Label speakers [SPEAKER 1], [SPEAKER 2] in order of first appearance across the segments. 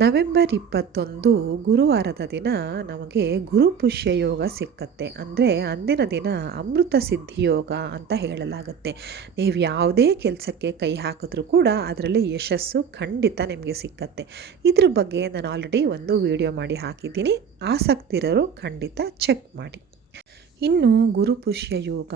[SPEAKER 1] November ಇಪ್ಪತ್ತೊಂದು ಗುರುವಾರದ ದಿನ ನಮಗೆ ಗುರುಪುಷ್ಯ ಯೋಗ ಸಿಕ್ಕತ್ತೆ. ಅಂದರೆ ಅಂದಿನ ದಿನ ಅಮೃತ ಸಿದ್ಧಿ ಯೋಗ ಅಂತ ಹೇಳಲಾಗುತ್ತೆ. ನೀವು ಯಾವುದೇ ಕೆಲಸಕ್ಕೆ ಕೈ ಹಾಕಿದ್ರೂ ಕೂಡ ಅದರಲ್ಲಿ ಯಶಸ್ಸು ಖಂಡಿತ ನಿಮಗೆ ಸಿಕ್ಕತ್ತೆ. ಇದ್ರ ಬಗ್ಗೆ ನಾನು ಆಲ್ರೆಡಿ ಒಂದು ವಿಡಿಯೋ ಮಾಡಿ ಹಾಕಿದ್ದೀನಿ. ಆಸಕ್ತಿ ಇರೋರು ಖಂಡಿತ ಚೆಕ್ ಮಾಡಿ. ಇನ್ನು ಗುರುಪುಷ್ಯ ಯೋಗ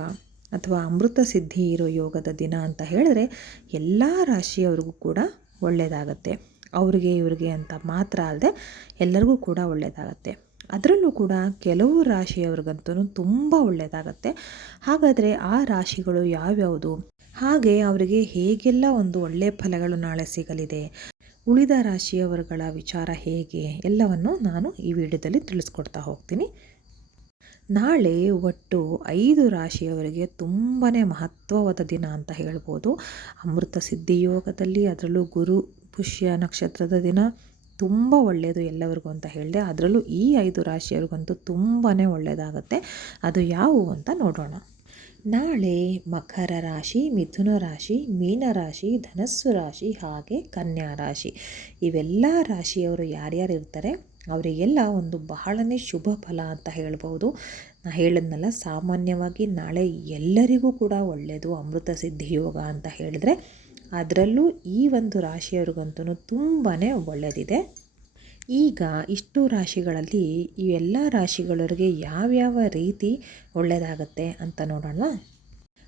[SPEAKER 1] ಅಥವಾ ಅಮೃತ ಸಿದ್ಧಿ ಇರೋ ಯೋಗದ ದಿನ ಅಂತ ಹೇಳಿದ್ರೆ ಎಲ್ಲ ರಾಶಿಯವ್ರಿಗೂ ಕೂಡ ಒಳ್ಳೆಯದಾಗತ್ತೆ ಅವ್ರಿಗೆ ಇವ್ರಿಗೆ ಅಂತ ಮಾತ್ರ ಅಲ್ಲದೆ ಎಲ್ಲರಿಗೂ ಕೂಡ ಒಳ್ಳೆಯದಾಗತ್ತೆ ಅದರಲ್ಲೂ ಕೂಡ ಕೆಲವು ರಾಶಿಯವ್ರಿಗಂತೂ ತುಂಬ ಒಳ್ಳೆಯದಾಗತ್ತೆ ಹಾಗಾದರೆ ಆ ರಾಶಿಗಳು ಯಾವ್ಯಾವುದು? ಹಾಗೆ ಅವರಿಗೆ ಹೇಗೆಲ್ಲ ಒಂದು ಒಳ್ಳೆಯ ಫಲಗಳು ನಾಳೆ ಸಿಗಲಿದೆ? ಉಳಿದ ರಾಶಿಯವರುಗಳ ವಿಚಾರ ಹೇಗೆ? ಎಲ್ಲವನ್ನು ನಾನು ಈ ವಿಡಿಯೋದಲ್ಲಿ ತಿಳಿಸ್ಕೊಡ್ತಾ ಹೋಗ್ತೀನಿ. ನಾಳೆ ಒಟ್ಟು ಐದು ರಾಶಿಯವರಿಗೆ ತುಂಬಾ ಮಹತ್ವವಾದ ದಿನ ಅಂತ ಹೇಳ್ಬೋದು. ಅಮೃತ ಸಿದ್ಧಿ ಯೋಗದಲ್ಲಿ, ಅದರಲ್ಲೂ ಗುರು ಪುಷ್ಯ ನಕ್ಷತ್ರದ ದಿನ ತುಂಬ ಒಳ್ಳೆಯದು ಎಲ್ಲರಿಗೂ ಅಂತ ಹೇಳಿದೆ. ಅದರಲ್ಲೂ ಈ ಐದು ರಾಶಿಯವ್ರಿಗಂತೂ ತುಂಬಾ ಒಳ್ಳೆಯದಾಗುತ್ತೆ. ಅದು ಯಾವುವು ಅಂತ ನೋಡೋಣ. ನಾಳೆ ಮಕರ ರಾಶಿ, ಮಿಥುನ ರಾಶಿ, ಮೀನ ರಾಶಿ, ಧನಸ್ಸು ರಾಶಿ ಹಾಗೆ ಕನ್ಯಾ ರಾಶಿ. ಇವೆಲ್ಲ ರಾಶಿಯವರು ಯಾರ್ಯಾರು ಇರ್ತಾರೆ ಅವರಿಗೆಲ್ಲ ಒಂದು ಬಹಳನೇ ಶುಭ ಫಲ ಅಂತ ಹೇಳ್ಬೋದು ನಾ ಹೇಳಿದ್ನಲ್ಲ, ಸಾಮಾನ್ಯವಾಗಿ ನಾಳೆ ಎಲ್ಲರಿಗೂ ಕೂಡ ಒಳ್ಳೆಯದು ಅಮೃತ ಸಿದ್ಧಿ ಯೋಗ ಅಂತ ಹೇಳಿದ್ರೆ ಅದರಲ್ಲೂ ಈ ಒಂದು ರಾಶಿಯವ್ರಿಗಂತೂ ತುಂಬಾ ಒಳ್ಳೆಯದಿದೆ ಈಗ ಇಷ್ಟು ರಾಶಿಗಳಲ್ಲಿ ಈ ಎಲ್ಲ ರಾಶಿಗಳವರಿಗೆ ಯಾವ್ಯಾವ ರೀತಿ ಒಳ್ಳೆಯದಾಗತ್ತೆ ಅಂತ ನೋಡೋಣ.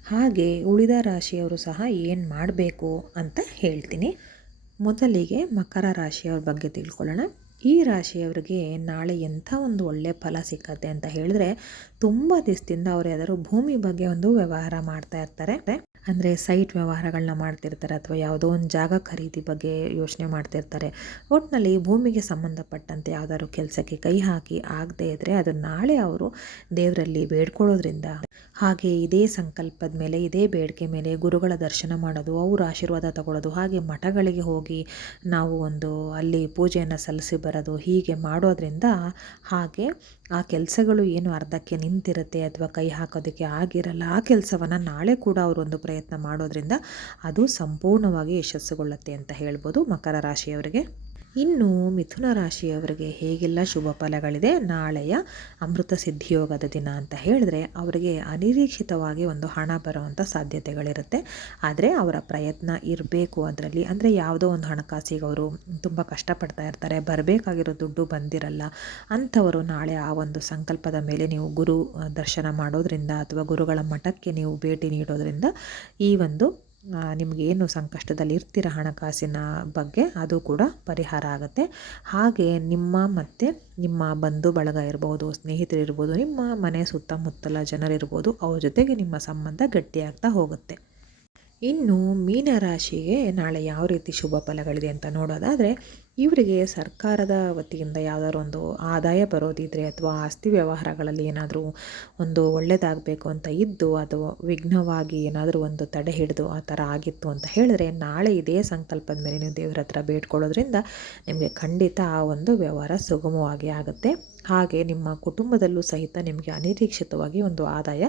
[SPEAKER 1] ಹಾಗೆ ಉಳಿದ ರಾಶಿಯವರು ಸಹ ಏನು ಮಾಡಬೇಕು ಅಂತ ಹೇಳ್ತೀನಿ. ಮೊದಲಿಗೆ ಮಕರ ರಾಶಿಯವ್ರ ಬಗ್ಗೆ ತಿಳ್ಕೊಳ್ಳೋಣ. ಈ ರಾಶಿಯವರಿಗೆ ನಾಳೆ ಎಂಥ ಒಂದು ಒಳ್ಳೆಯ ಫಲ ಸಿಕ್ಕತ್ತೆ ಅಂತ ಹೇಳಿದ್ರೆ ತುಂಬ ದಿವಸದಿಂದ ಅವರು ಯಾವ್ದಾದ್ರು ಭೂಮಿ ಬಗ್ಗೆ ಒಂದು ವ್ಯವಹಾರ ಮಾಡ್ತಾ ಇರ್ತಾರೆ. ಅಂದರೆ ಸೈಟ್ ವ್ಯವಹಾರಗಳನ್ನ ಮಾಡ್ತಿರ್ತಾರೆ ಅಥವಾ ಯಾವುದೋ ಒಂದು ಜಾಗ ಖರೀದಿ ಬಗ್ಗೆ ಯೋಚನೆ ಮಾಡ್ತಿರ್ತಾರೆ. ಒಟ್ಟಿನಲ್ಲಿ ಭೂಮಿಗೆ ಸಂಬಂಧಪಟ್ಟಂತೆ ಯಾವುದಾದ್ರು ಕೆಲಸಕ್ಕೆ ಕೈ ಹಾಕಿ ಆಗದೇ ಇದ್ದರೆ ಅದು ನಾಳೆ ಅವರು ದೇವರಲ್ಲಿ ಬೇಡ್ಕೊಳ್ಳೋದ್ರಿಂದ ಹಾಗೆ ಇದೇ ಸಂಕಲ್ಪದ ಮೇಲೆ, ಇದೇ ಬೇಡಿಕೆ ಮೇಲೆ ಗುರುಗಳ ದರ್ಶನ ಮಾಡೋದು, ಅವರ ಆಶೀರ್ವಾದ ತಗೊಳ್ಳೋದು ಹಾಗೆ ಮಠಗಳಿಗೆ ಹೋಗಿ ನಾವು ಒಂದು ಅಲ್ಲಿ ಪೂಜೆಯನ್ನು ಸಲ್ಲಿಸಿ ಬರೋದು, ಹೀಗೆ ಮಾಡೋದ್ರಿಂದ ಹಾಗೆ ಆ ಕೆಲಸಗಳು ಏನು ಅರ್ಧಕ್ಕೆ ನಿಂತಿರುತ್ತೆ ಅಥವಾ ಕೈ ಹಾಕೋದಕ್ಕೆ ಆಗಿರಲ್ಲ, ಆ ಕೆಲಸವನ್ನು ನಾಳೆ ಕೂಡ ಅವರೊಂದು ಪ್ರಯತ್ನ ಮಾಡೋದ್ರಿಂದ ಅದು ಸಂಪೂರ್ಣವಾಗಿ ಯಶಸ್ಸುಗೊಳ್ಳುತ್ತೆ ಅಂತ ಹೇಳ್ಬೋದು ಮಕರ ರಾಶಿಯವರಿಗೆ. ಇನ್ನು ಮಿಥುನ ರಾಶಿಯವರಿಗೆ ಹೇಗೆಲ್ಲ ಶುಭ ಫಲಗಳಿದೆ? ನಾಳೆಯ ಅಮೃತ ಸಿದ್ಧಿಯೋಗದ ದಿನ ಅಂತ ಹೇಳಿದ್ರೆ ಅವರಿಗೆ ಅನಿರೀಕ್ಷಿತವಾಗಿ ಒಂದು ಹಣ ಬರುವಂಥ ಸಾಧ್ಯತೆಗಳಿರುತ್ತೆ. ಆದರೆ ಅವರ ಪ್ರಯತ್ನ ಇರಬೇಕು ಅದರಲ್ಲಿ. ಅಂದರೆ ಯಾವುದೋ ಒಂದು ಹಣಕಾಸಿಗೆ ಅವರು ತುಂಬ ಕಷ್ಟಪಡ್ತಾ ಇರ್ತಾರೆ, ಬರಬೇಕಾಗಿರೋ ದುಡ್ಡು ಬಂದಿರಲ್ಲ. ಅಂಥವರು ನಾಳೆ ಆ ಒಂದು ಸಂಕಲ್ಪದ ಮೇಲೆ ನೀವು ಗುರು ದರ್ಶನ ಮಾಡೋದ್ರಿಂದ ಅಥವಾ ಗುರುಗಳ ಮಠಕ್ಕೆ ನೀವು ಭೇಟಿ ನೀಡೋದ್ರಿಂದ ಈ ಒಂದು ನಿಮಗೇನು ಸಂಕಷ್ಟದಲ್ಲಿ ಇರ್ತೀರ ಹಣಕಾಸಿನ ಬಗ್ಗೆ ಅದು ಕೂಡ ಪರಿಹಾರ ಆಗುತ್ತೆ. ಹಾಗೆ ನಿಮ್ಮ ಮತ್ತು ನಿಮ್ಮ ಬಂಧು ಬಳಗ ಇರ್ಬೋದು ಸ್ನೇಹಿತರಿರ್ಬೋದು ನಿಮ್ಮ ಮನೆ ಸುತ್ತಮುತ್ತಲ ಜನರಿರ್ಬೋದು ಅವ್ರ ಜೊತೆಗೆ ನಿಮ್ಮ ಸಂಬಂಧ ಗಟ್ಟಿಯಾಗ್ತಾ ಹೋಗುತ್ತೆ. ಇನ್ನು ಮೀನರಾಶಿಗೆ ನಾಳೆ ಯಾವ ರೀತಿ ಶುಭ ಫಲಗಳಿದೆ ಅಂತ ನೋಡೋದಾದರೆ ಇವರಿಗೆ ಸರ್ಕಾರದ ವತಿಯಿಂದ ಯಾವುದಾದ್ರು ಒಂದು ಆದಾಯ ಬರೋದಿದ್ರೆ ಅಥವಾ ಆಸ್ತಿ ವ್ಯವಹಾರಗಳಲ್ಲಿ ಏನಾದರೂ ಒಂದು ಒಳ್ಳೆಯದಾಗಬೇಕು ಅಂತ ಇದ್ದು ಅದು ವಿಘ್ನವಾಗಿ ಏನಾದರೂ ಒಂದು ತಡೆ ಹಿಡಿದು ಆ ಥರ ಆಗಿತ್ತು ಅಂತ ಹೇಳಿದ್ರೆ ನಾಳೆ ಇದೇ ಸಂಕಲ್ಪದ ಮೇಲೆ ನೀವು ದೇವರ ಹತ್ರ ಬೇಡ್ಕೊಳ್ಳೋದ್ರಿಂದ ನಿಮಗೆ ಖಂಡಿತ ಆ ಒಂದು ವ್ಯವಹಾರ ಸುಗಮವಾಗಿ ಆಗುತ್ತೆ. ಹಾಗೆ ನಿಮ್ಮ ಕುಟುಂಬದಲ್ಲೂ ಸಹಿತ ನಿಮಗೆ ಅನಿರೀಕ್ಷಿತವಾಗಿ ಒಂದು ಆದಾಯ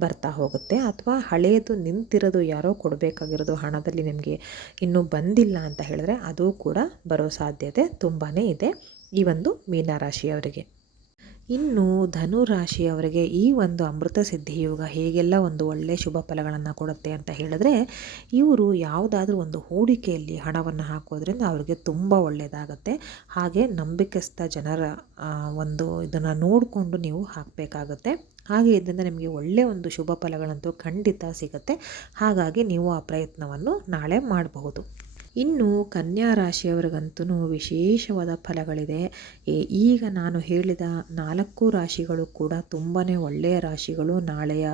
[SPEAKER 1] ಬರ್ತಾ ಹೋಗುತ್ತೆ. ಅಥವಾ ಹಳೆಯದು ನಿಂತಿರೋದು ಯಾರೋ ಕೊಡಬೇಕಾಗಿರೋದು ಹಣದಲ್ಲಿ ನಿಮಗೆ ಇನ್ನೂ ಬಂದಿಲ್ಲ ಅಂತ ಹೇಳಿದ್ರೆ ಅದು ಕೂಡ ಬರೋ ಸಾಧ್ಯತೆ ತುಂಬಾ ಇದೆ ಈ ಒಂದು ಮೀನರಾಶಿಯವರಿಗೆ ಇನ್ನು ಧನು ರಾಶಿಯವರಿಗೆ ಈ ಒಂದು ಅಮೃತ ಸಿದ್ಧಿಯೋಗ ಹೇಗೆಲ್ಲ ಒಂದು ಒಳ್ಳೆಯ ಶುಭ ಫಲಗಳನ್ನು ಕೊಡುತ್ತೆ ಅಂತ ಹೇಳಿದ್ರೆ, ಇವರು ಯಾವುದಾದ್ರೂ ಒಂದು ಹೂಡಿಕೆಯಲ್ಲಿ ಹಣವನ್ನು ಹಾಕೋದ್ರಿಂದ ಅವರಿಗೆ ತುಂಬ ಒಳ್ಳೆಯದಾಗತ್ತೆ ಹಾಗೆ ನಂಬಿಕೆಸ್ಥ ಜನರ ಒಂದು ಇದನ್ನು ನೋಡಿಕೊಂಡು ನೀವು ಹಾಕಬೇಕಾಗತ್ತೆ. ಹಾಗೆ ಇದರಿಂದ ನಿಮಗೆ ಒಳ್ಳೆಯ ಒಂದು ಶುಭ ಫಲಗಳಂತೂ ಖಂಡಿತ ಸಿಗುತ್ತೆ. ಹಾಗಾಗಿ ನೀವು ಆ ಪ್ರಯತ್ನವನ್ನು ನಾಳೆ ಮಾಡಬಹುದು. ಇನ್ನು ಕನ್ಯಾ ರಾಶಿಯವರಿಗಂತೂ ವಿಶೇಷವಾದ ಫಲಗಳಿದೆ. ಈಗ ನಾನು ಹೇಳಿದ ನಾಲ್ಕು ರಾಶಿಗಳು ಕೂಡ ತುಂಬಾ ಒಳ್ಳೆಯ ರಾಶಿಗಳು ನಾಳೆಯ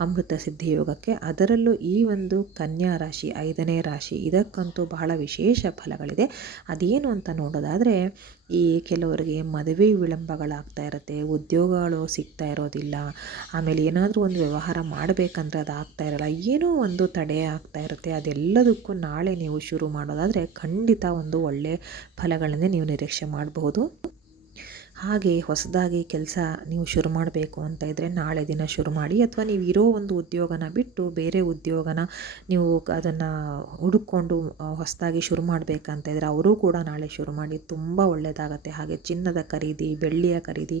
[SPEAKER 1] ಅಮೃತ ಸಿದ್ಧಿಯೋಗಕ್ಕೆ ಅದರಲ್ಲೂ ಈ ಒಂದು ಕನ್ಯಾ ರಾಶಿ, ಐದನೇ ರಾಶಿ, ಇದಕ್ಕಂತೂ ಬಹಳ ವಿಶೇಷ ಫಲಗಳಿದೆ. ಅದೇನು ಅಂತ ನೋಡೋದಾದರೆ, ಈ ಕೆಲವರಿಗೆ ಮದುವೆ ವಿಳಂಬಗಳಾಗ್ತಾ ಇರುತ್ತೆ, ಉದ್ಯೋಗಗಳು ಸಿಗ್ತಾ ಇರೋದಿಲ್ಲ, ಆಮೇಲೆ ಏನಾದರೂ ಒಂದು ವ್ಯವಹಾರ ಮಾಡಬೇಕಂದ್ರೆ ಅದು ಆಗ್ತಾ ಇರಲ್ಲ, ಏನೋ ಒಂದು ತಡೆ ಆಗ್ತಾ ಇರುತ್ತೆ, ಅದೆಲ್ಲದಕ್ಕೂ ನಾಳೆ ನೀವು ಶುರು ಮಾಡೋದಾದರೆ ಖಂಡಿತ ಒಂದು ಒಳ್ಳೆಯ ಫಲಗಳನ್ನೇ ನೀವು ನಿರೀಕ್ಷೆ ಮಾಡಬಹುದು ಹಾಗೆ ಹೊಸದಾಗಿ ಕೆಲಸ ನೀವು ಶುರು ಮಾಡಬೇಕು ಅಂತ ಇದ್ದರೆ ನಾಳೆ ದಿನ ಶುರು ಮಾಡಿ, ಅಥವಾ ನೀವು ಇರೋ ಒಂದು ಉದ್ಯೋಗನ ಬಿಟ್ಟು ಬೇರೆ ಉದ್ಯೋಗನ ನೀವು ಅದನ್ನು ಹುಡುಕೊಂಡು ಹೊಸದಾಗಿ ಶುರು ಮಾಡಬೇಕಂತ ಇದ್ದರೆ ಅವರೂ ಕೂಡ ನಾಳೆ ಶುರು ಮಾಡಿ. ತುಂಬ ಒಳ್ಳೆಯದಾಗತ್ತೆ ಹಾಗೆ ಚಿನ್ನದ ಖರೀದಿ, ಬೆಳ್ಳಿಯ ಖರೀದಿ,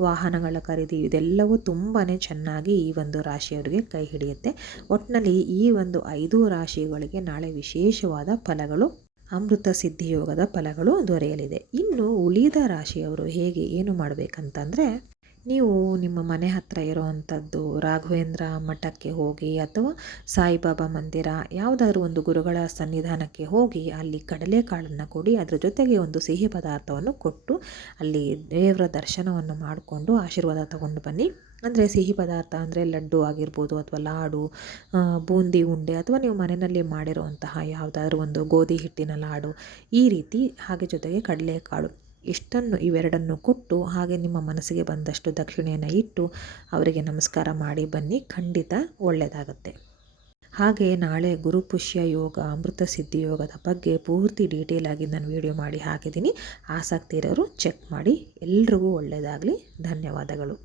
[SPEAKER 1] ವಾಹನಗಳ ಖರೀದಿ ಇದೆಲ್ಲವೂ ತುಂಬಾ ಚೆನ್ನಾಗಿ ಈ ಒಂದು ರಾಶಿಯವರಿಗೆ ಕೈ ಹಿಡಿಯುತ್ತೆ. ಒಟ್ಟಿನಲ್ಲಿ ಈ ಒಂದು ಐದು ರಾಶಿಗಳಿಗೆ ನಾಳೆ ವಿಶೇಷವಾದ ಫಲಗಳು ಅಮೃತ ಸಿದ್ಧಿಯೋಗದ ಫಲಗಳು ದೊರೆಯಲಿದೆ. ಇನ್ನು ಉಳಿದ ರಾಶಿಯವರು ಹೇಗೆ ಏನು ಮಾಡಬೇಕಂತಂದರೆ, ನೀವು ನಿಮ್ಮ ಮನೆ ಹತ್ತಿರ ಇರೋವಂಥದ್ದು ರಾಘವೇಂದ್ರ ಮಠಕ್ಕೆ ಹೋಗಿ ಅಥವಾ ಸಾಯಿಬಾಬಾ ಮಂದಿರ, ಯಾವುದಾದ್ರೂ ಒಂದು ಗುರುಗಳ ಸನ್ನಿಧಾನಕ್ಕೆ ಹೋಗಿ ಅಲ್ಲಿ ಕಡಲೆಕಾಳನ್ನು ಕೊಡಿ, ಅದರ ಜೊತೆಗೆ ಒಂದು ಸಿಹಿ ಪದಾರ್ಥವನ್ನು ಕೊಟ್ಟು ಅಲ್ಲಿ ದೇವರ ದರ್ಶನವನ್ನು ಮಾಡಿಕೊಂಡು ಆಶೀರ್ವಾದ ತಗೊಂಡು ಬನ್ನಿ. ಅಂದರೆ ಸಿಹಿ ಪದಾರ್ಥ ಅಂದರೆ ಲಡ್ಡು ಆಗಿರ್ಬೋದು ಅಥವಾ ಲಾಡು ಬೂಂದಿ, ಉಂಡೆ ಅಥವಾ ನೀವು ಮನೆಯಲ್ಲಿ ಮಾಡಿರುವಂತಹ ಯಾವುದಾದ್ರೂ ಒಂದು ಗೋಧಿ ಹಿಟ್ಟಿನ ಲಾಡು, ಈ ರೀತಿ ಹಾಗೆ ಜೊತೆಗೆ ಕಡಲೆಕಾಳು. ಇಷ್ಟನ್ನು ಇವೆರಡನ್ನು ಕೊಟ್ಟು ಹಾಗೆ ನಿಮ್ಮ ಮನಸ್ಸಿಗೆ ಬಂದಷ್ಟು ದಕ್ಷಿಣೆಯನ್ನು ಇಟ್ಟು ಅವರಿಗೆ ನಮಸ್ಕಾರ ಮಾಡಿ ಬನ್ನಿ, ಖಂಡಿತ ಒಳ್ಳೆಯದಾಗತ್ತೆ. ಹಾಗೆ ನಾಳೆ ಗುರುಪುಷ್ಯ ಯೋಗ, ಅಮೃತ ಸಿದ್ಧಿ ಯೋಗದ ಬಗ್ಗೆ ಪೂರ್ತಿ ಡೀಟೇಲ್ ಆಗಿ ನಾನು ವಿಡಿಯೋ ಮಾಡಿ ಹಾಕಿದ್ದೀನಿ. ಆಸಕ್ತಿ ಇರೋರು ಚೆಕ್ ಮಾಡಿ, ಎಲ್ರಿಗೂ ಒಳ್ಳೆಯದಾಗಲಿ. ಧನ್ಯವಾದಗಳು.